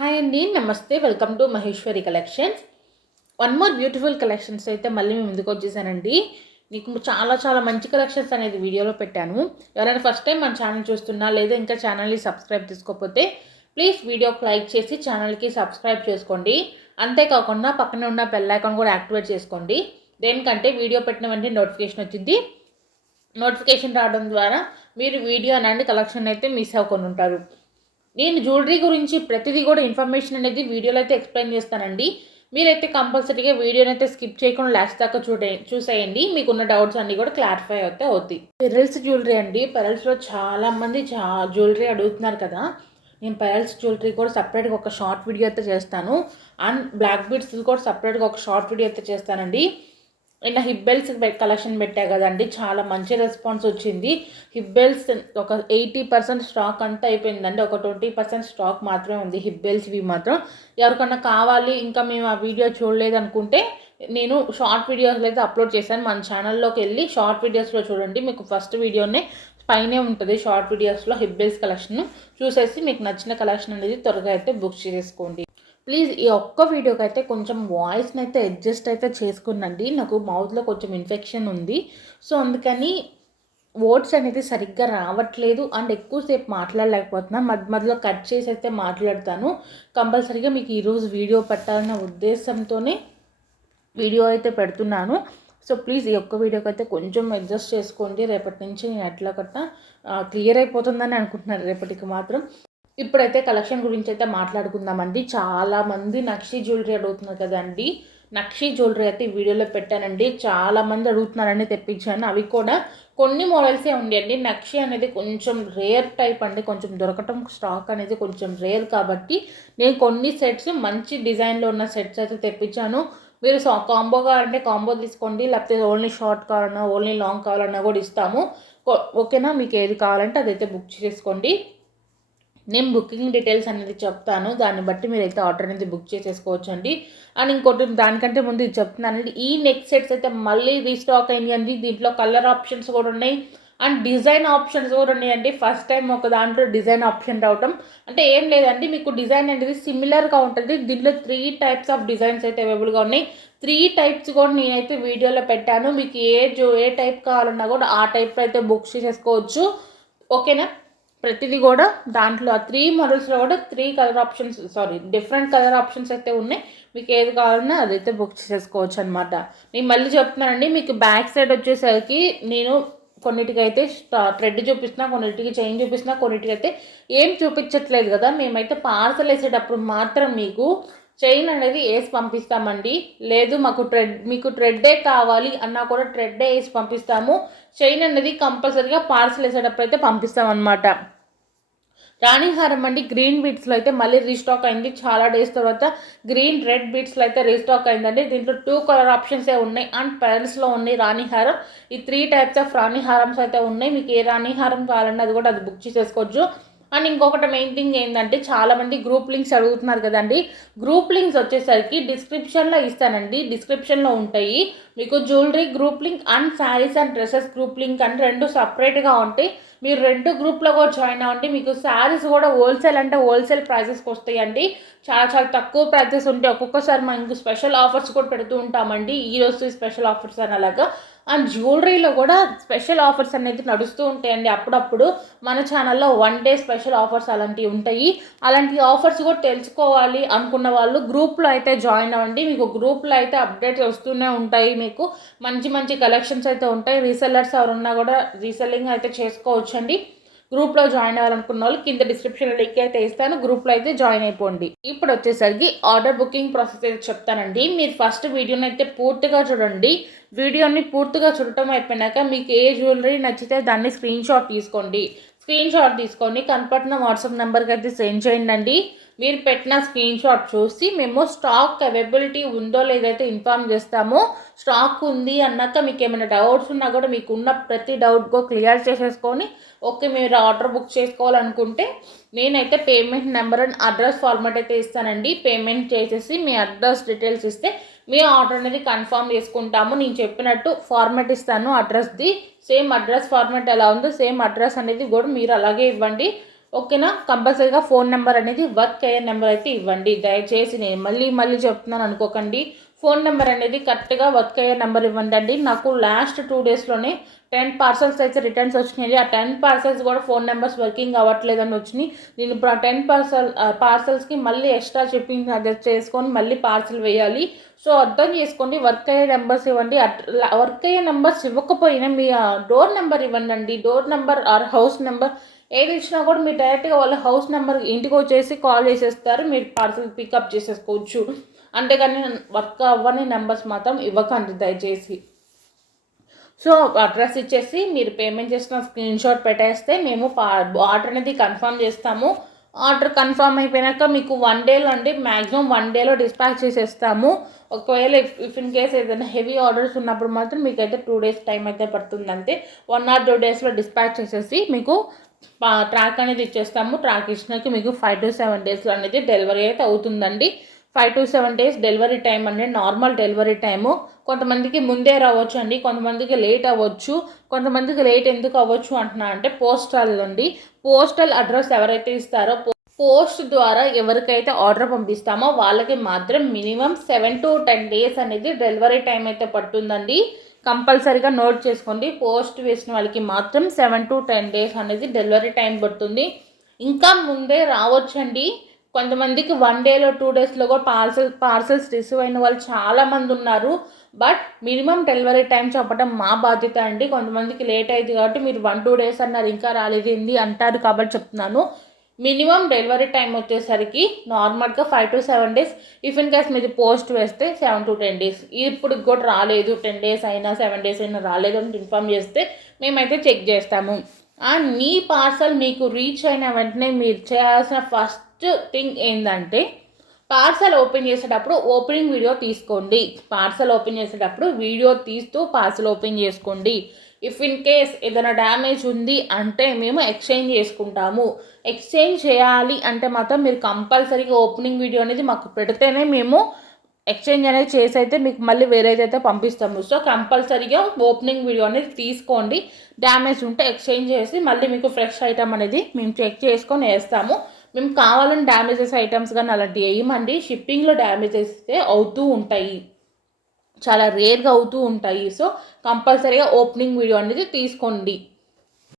Hi అండి, నమస్తే. Welcome to Maheshwari collections. One more beautiful collections అయితే మళ్ళీ మేము ముందుకు వచ్చేసానండి. మీకు చాలా చాలా మంచి కలెక్షన్స్ అనేది వీడియోలో పెట్టాను. ఎవరైనా ఫస్ట్ టైం మన ఛానల్ చూస్తున్నా లేదా ఇంకా ఛానల్ని సబ్స్క్రైబ్ చేసుకోకపోతే ప్లీజ్ వీడియోకి లైక్ చేసి ఛానల్కి సబ్స్క్రైబ్ చేసుకోండి. అంతేకాకుండా పక్కనే ఉన్న బెల్ ఐకాన్ కూడా యాక్టివేట్ చేసుకోండి. దేనికంటే వీడియో పెట్టిన వెంటనే నోటిఫికేషన్ వచ్చింది. నోటిఫికేషన్ రావడం ద్వారా మీరు వీడియో అనేది కలెక్షన్ అయితే మిస్ అవ్వకుండా ఉంటారు. నేను జ్యువెలరీ గురించి ప్రతిదీ కూడా ఇన్ఫర్మేషన్ అనేది వీడియోలో అయితే ఎక్స్ప్లెయిన్ చేస్తానండి. మీరైతే కంపల్సరీగా వీడియోని అయితే స్కిప్ చేయకుండా లాస్ట్ దాకా చూసేయండి. మీకున్న డౌట్స్ అన్నీ కూడా క్లారిఫై అయితే అవుతాయి. పెరల్స్ జ్యువెలరీ అండి. పెరల్స్లో చాలామంది జ్యువెలరీ అడుగుతున్నారు కదా. నేను పెరల్స్ జ్యువెలరీ కూడా సపరేట్గా ఒక షార్ట్ వీడియో అయితే చేస్తాను. అండ్ బ్లాక్ బీడ్స్ కూడా సపరేట్గా ఒక షార్ట్ వీడియో అయితే చేస్తానండి. ఇలా హిప్ బెల్ట్స్ కలెక్షన్ పెట్టా కదండి, చాలా మంచి రెస్పాన్స్ వచ్చింది. హిప్ బెల్ట్స్ ఒక 80% స్టాక్ అంతా అయిపోయిందండి. ఒక 20% స్టాక్ మాత్రమే ఉంది హిప్ బెల్ట్స్. ఇవి మాత్రం ఎవరికన్నా కావాలి, ఇంకా మేము ఆ వీడియో చూడలేదు అనుకుంటే నేను షార్ట్ వీడియోస్ అయితే అప్లోడ్ చేశాను. మన ఛానల్లోకి వెళ్ళి షార్ట్ వీడియోస్లో చూడండి. మీకు ఫస్ట్ వీడియోనే పైనే ఉంటుంది. షార్ట్ వీడియోస్లో హిప్ బెల్ట్స్ కలెక్షన్ చూసేసి మీకు నచ్చిన కలెక్షన్ అనేది త్వరగా అయితే బుక్ చేసుకోండి. ప్లీజ్ ఈ ఒక్క వీడియోకి అయితే కొంచెం వాయిస్ని అయితే అడ్జస్ట్ అయితే చేసుకునండి. నాకు మౌత్లో కొంచెం ఇన్ఫెక్షన్ ఉంది. సో అందుకని వర్డ్స్ అనేది సరిగ్గా రావట్లేదు అండ్ ఎక్కువసేపు మాట్లాడలేకపోతున్నాను. మధ్యలో కట్ చేసి అయితే మాట్లాడతాను. కంపల్సరీగా మీకు ఈరోజు వీడియో పెట్టాలన్న ఉద్దేశంతోనే వీడియో అయితే పెడుతున్నాను. సో ప్లీజ్ ఈ ఒక్క వీడియోకి అయితే కొంచెం అడ్జస్ట్ చేసుకోండి. రేపటి నుంచి నేను ఎట్లా కట్టా క్లియర్ అయిపోతుందని అనుకుంటున్నాను రేపటికి మాత్రం. ఇప్పుడైతే కలెక్షన్ గురించి అయితే మాట్లాడుకుందామండి. చాలామంది నక్షి జ్యువెలరీ అడుగుతున్నారు కదండి. నక్షి జ్యువెలరీ అయితే వీడియోలో పెట్టానండి. చాలామంది అడుగుతున్నారని తెప్పించాను. అవి కూడా కొన్ని మోడల్సే ఉండండి. నక్షి అనేది కొంచెం రేర్ టైప్ అండి. కొంచెం దొరకటం స్టాక్ అనేది కొంచెం రేర్ కాబట్టి నేను కొన్ని సెట్స్ మంచి డిజైన్లో ఉన్న సెట్స్ అయితే తెప్పించాను. మీరు కాంబో కావాలంటే కాంబో తీసుకోండి, లేకపోతే ఓన్లీ షార్ట్ కావాలన్నా ఓన్లీ లాంగ్ కావాలన్నా కూడా ఇస్తాము. ఓకేనా, మీకు ఏది కావాలంటే అదైతే బుక్ చేసుకోండి. నేను బుకింగ్ డీటెయిల్స్ అనేది చెప్తాను. దాన్ని బట్టి మీరైతే ఆర్డర్ అనేది బుక్ చేసేసుకోవచ్చు అండి. అండ్ ఇంకోటి దానికంటే ముందు ఇది చెప్తున్నానండి, ఈ నెక్ సెట్స్ అయితే మళ్ళీ రీస్టాక్ అయింది. దీంట్లో కలర్ ఆప్షన్స్ కూడా ఉన్నాయి అండ్ డిజైన్ ఆప్షన్స్ కూడా ఉన్నాయండి. ఫస్ట్ టైం ఒక దాంట్లో డిజైన్ ఆప్షన్ రావటం అంటే ఏం లేదండి, మీకు డిజైన్ అనేది సిమిలర్గా ఉంటుంది. దీంట్లో 3 టైప్స్ ఆఫ్ డిజైన్స్ అయితే అవైలబుల్గా ఉన్నాయి. 3 టైప్స్ కూడా నేనైతే వీడియోలో పెట్టాను. మీకు ఏ టైప్ కావాలన్నా కూడా ఆ టైప్ అయితే బుక్ చేసేసుకోవచ్చు. ఓకేనా, ప్రతిదీ కూడా దాంట్లో ఆ 3 మోడల్స్లో కూడా 3 colour options different colour options అయితే ఉన్నాయి. మీకు ఏది కావాలన్నా అదైతే బుక్ చేసుకోవచ్చు అనమాట. నేను మళ్ళీ చెప్తున్నానండి, మీకు బ్యాక్ సైడ్ వచ్చేసరికి నేను కొన్నిటికైతే థ్రెడ్ చూపిస్తున్నా, కొన్నిటికి చైన్ చూపిస్తున్నా, కొన్నిటికైతే ఏం చూపించట్లేదు కదా. మేమైతే పార్సల్ వేసేటప్పుడు మాత్రం మీకు చైన్ అనేది వేసి పంపిస్తామండి. లేదు మీకు థ్రెడ్డే కావాలి అన్నా కూడా థ్రెడ్డే వేసి పంపిస్తాము. చైన్ అనేది కంపల్సరీగా పార్సల్ వేసేటప్పుడు అయితే పంపిస్తామన్నమాట. రాణిహారం అండి, గ్రీన్ బీట్స్లో అయితే మళ్ళీ రీస్టాక్ అయింది. చాలా డేస్ తర్వాత గ్రీన్ రెడ్ బీట్స్లో అయితే రీస్టాక్ అయిందండి. దీంట్లో 2 కలర్ ఆప్షన్సే ఉన్నాయి అండ్ పెరల్స్లో ఉన్నాయి రాణిహారం. ఈ 3 టైప్స్ ఆఫ్ రాణిహారమ్స్ అయితే ఉన్నాయి. మీకు ఏ రాణిహారం కావాలన్నా అది కూడా అది బుక్ చేసేసుకోవచ్చు. అండ్ ఇంకొకటి మెయిన్ థింగ్ ఏంటంటే, చాలామంది గ్రూప్ లింక్స్ అడుగుతున్నారు కదండి. గ్రూప్ లింక్స్ వచ్చేసరికి డిస్క్రిప్షన్లో ఇస్తానండి. డిస్క్రిప్షన్లో ఉంటాయి. మీకు jewellery group link and saris and dresses group link అని 2 సపరేట్గా ఉంటాయి. మీరు 2 గ్రూప్లో కూడా జాయిన్ అవ్వండి. మీకు శారీస్ కూడా హోల్సేల్ అంటే హోల్సేల్ ప్రైజెస్కి వస్తాయండి. చాలా చాలా తక్కువ ప్రైజెస్ ఉంటాయి. ఒక్కొక్కసారి మనకు స్పెషల్ ఆఫర్స్ కూడా పెడుతూ ఉంటామండి. ఈరోజు స్పెషల్ ఆఫర్స్ అని అలాగా. అండ్ జ్యువెలరీలో కూడా స్పెషల్ ఆఫర్స్ అనేది నడుస్తూ ఉంటాయండి. అప్పుడప్పుడు మన ఛానల్లో 1 డే స్పెషల్ ఆఫర్స్ అలాంటివి ఉంటాయి. అలాంటి ఆఫర్స్ కూడా తెలుసుకోవాలి అనుకున్న వాళ్ళు గ్రూప్లో అయితే జాయిన్ అవ్వండి. మీకు గ్రూప్లో అయితే అప్డేట్స్ వస్తూనే ఉంటాయి. మీకు మంచి మంచి కలెక్షన్స్ అయితే ఉంటాయి. రీసెల్లర్స్ ఎవరున్నా కూడా రీసెల్లింగ్ అయితే చేసుకోవచ్చండి. గ్రూప్లో జాయిన్ అవ్వాలనుకున్న వాళ్ళు కింద డిస్క్రిప్షన్ లింక్ అయితే ఇస్తాను. గ్రూప్లో అయితే జాయిన్ అయిపోండి. ఇప్పుడు వచ్చేసరికి ఆర్డర్ బుకింగ్ ప్రాసెస్ అయితే చెప్తానండి. మీరు ఫస్ట్ వీడియోని అయితే పూర్తిగా చూడండి. వీడియోని పూర్తిగా చూడటం అయిపోయినాక మీకు ఏ జ్యువెలరీ నచ్చితే దాన్ని స్క్రీన్ షాట్ తీసుకోండి. స్క్రీన్ షాట్ తీసుకొని కనపడిన వాట్సాప్ నెంబర్కి అయితే సెండ్ చేయండి. మీరు పెట్టిన స్క్రీన్ షాట్ చూసి మేము స్టాక్ అవైలబిలిటీ ఉందో లేదైతే ఇన్ఫామ్ చేస్తాము. స్టాక్ ఉంది అన్నాక మీకు ఏమైనా డౌట్స్ ఉన్నా కూడా మీకు ఉన్న ప్రతి డౌట్ కూడా క్లియర్ చేసేసుకొని ఓకే మీరు ఆర్డర్ బుక్ చేసుకోవాలనుకుంటే నేనైతే payment number and address format అయితే ఇస్తానండి. పేమెంట్ చేసేసి మీ అడ్రస్ డీటెయిల్స్ ఇస్తే మీ ఆర్డర్ అనేది కన్ఫర్మ్ చేసుకుంటాము. నేను చెప్పినట్టు ఫార్మాట్ ఇస్తాను అడ్రస్ది. సేమ్ అడ్రస్ ఫార్మాట్ ఎలా ఉందో సేమ్ అడ్రస్ అనేది కూడా మీరు అలాగే ఇవ్వండి. ఓకేనా. కంపల్సరీగా ఫోన్ నెంబర్ అనేది వర్క్ అయ్యే నెంబర్ అయితే ఇవ్వండి. దయచేసి నేను మళ్ళీ చెప్తున్నాను అనుకోకండి. ఫోన్ నెంబర్ అనేది కరెక్ట్గా వర్క్ అయ్యే నెంబర్ ఇవ్వండి అండి. నాకు లాస్ట్ 2 డేస్లోనే 10 పార్సల్స్ అయితే రిటర్న్స్ వచ్చినాయి. ఆ 10 పార్సల్స్ కూడా ఫోన్ నెంబర్స్ వర్కింగ్ అవ్వట్లేదని వచ్చినాయి. నేను ఇప్పుడు ఆ 10 పార్సల్స్కి మళ్ళీ ఎక్స్ట్రా షిప్పింగ్ అడ్జస్ట్ చేసుకొని మళ్ళీ పార్సల్ వేయాలి. సో అర్థం చేసుకోండి, వర్క్ అయ్యే నెంబర్స్ ఇవ్వండి. వర్క్ అయ్యే నెంబర్స్ ఇవ్వకపోయినా మీ డోర్ నెంబర్ ఇవ్వండి. Door number or house number ఏది ఇచ్చినా కూడా మీరు డైరెక్ట్గా వాళ్ళ హౌస్ నెంబర్ ఇంటికి వచ్చేసి కాల్ చేసేస్తారు, మీరు పార్సల్ పికప్ చేసేసుకోవచ్చు. అంతేగాని వర్క్ అవ్వని నెంబర్స్ మాత్రం ఇవ్వకండి దయచేసి. సో అడ్రస్ ఇచ్చేసి మీరు పేమెంట్ చేసిన స్క్రీన్ షాట్ పెట్టేస్తే మేము ఆర్డర్ అనేది కన్ఫర్మ్ చేస్తాము. ఆర్డర్ కన్ఫర్మ్ అయిపోయాక మీకు 1 డేలో అండి, మ్యాక్సిమం 1 డేలో డిస్పాచ్ చేసేస్తాము. ఒకవేళ ఇఫ్ ఇన్ కేస్ ఏదైనా హెవీ ఆర్డర్స్ ఉన్నప్పుడు మాత్రం మీకు అయితే 2 డేస్ టైం అయితే పడుతుంది అంతే. 1 or 2 డేస్లో డిస్పాచ్ చేసేసి మీకు ట్రాక్ అనేది ఇచ్చేస్తాము. ట్రాక్ ఇచ్చినాక మీకు 5 to 7 డేస్లో అనేది డెలివరీ అయితే అవుతుందండి. 5 to 7 డేస్ డెలివరీ టైం అండి, నార్మల్ డెలివరీ టైము. కొంతమందికి ముందే రావచ్చు అండి, కొంతమందికి లేట్ అవ్వచ్చు. కొంతమందికి లేట్ ఎందుకు అవ్వచ్చు అంటున్నా అంటే పోస్టల్ అండి. పోస్టల్ అడ్రస్ ఎవరైతే ఇస్తారో పోస్ట్ ద్వారా ఎవరికైతే ఆర్డర్ పంపిస్తామో వాళ్ళకి మాత్రం మినిమం 7 to 10 డేస్ అనేది డెలివరీ టైం అయితే పడుతుందండి. కంపల్సరీగా నోట్ చేసుకోండి. పోస్ట్ వేసిన వాళ్ళకి మాత్రం 7 to 10 డేస్ అనేది డెలివరీ టైం పడుతుంది. ఇంకా ముందే రావచ్చండి. కొంతమందికి 1 డేలో 2 డేస్లో కూడా పార్సల్స్ రిసీవ్ అయిన వాళ్ళు చాలామంది ఉన్నారు. బట్ మినిమం డెలివరీ టైం చెప్పడం మా బాధ్యత అండి. కొంతమందికి లేట్ అయింది కాబట్టి మీరు 1-2 డేస్ అన్నారు, ఇంకా రాలేదేంది అంటారు కాబట్టి చెప్తున్నాను. మినిమం డెలివరీ టైం వచ్చేసరికి నార్మల్గా 5 to 7 days. If in case మీరు పోస్ట్ వేస్తే 7 to 10 డేస్. ఇప్పుడు కూడా రాలేదు, 10 డేస్ అయినా 7 డేస్ అయినా రాలేదు అని ఇన్ఫామ్ చేస్తే మేమైతే చెక్ చేస్తాము. అండ్ మీ పార్సల్ మీకు రీచ్ అయిన వెంటనే మీరు చేయాల్సిన ఫస్ట్ థింగ్ ఏంటంటే పార్సల్ ఓపెన్ చేసేటప్పుడు ఓపెనింగ్ వీడియో తీసుకోండి. పార్సల్ ఓపెన్ చేసేటప్పుడు వీడియో తీస్తూ పార్సల్ ఓపెన్ చేసుకోండి. ఇఫ్ ఇన్ కేస్ ఏదైనా డ్యామేజ్ ఉంది అంటే మేము ఎక్స్చేంజ్ చేసుకుంటాము. ఎక్స్చేంజ్ చేయాలి అంటే మాత్రం మీరు కంపల్సరీగా ఓపెనింగ్ వీడియో అనేది మాకు పెడితేనే మేము ఎక్స్చేంజ్ అనేది చేసి అయితే మీకు మళ్ళీ వేరేదైతే పంపిస్తాము. సో కంపల్సరీగా ఓపెనింగ్ వీడియో అనేది తీసుకోండి. డ్యామేజ్ ఉంటే ఎక్స్చేంజ్ చేసి మళ్ళీ మీకు ఫ్రెష్ ఐటమ్ అనేది మేము చెక్ చేసుకొని వేస్తాము. మేము కావాలని డ్యామేజెస్ ఐటమ్స్ కానీ అలాంటివి వేయమండి. షిప్పింగ్లో డ్యామేజెస్ అవుతూ ఉంటాయి, చాలా రేర్గా అవుతూ ఉంటాయి. సో కంపల్సరీగా ఓపెనింగ్ వీడియో అనేది తీసుకోండి.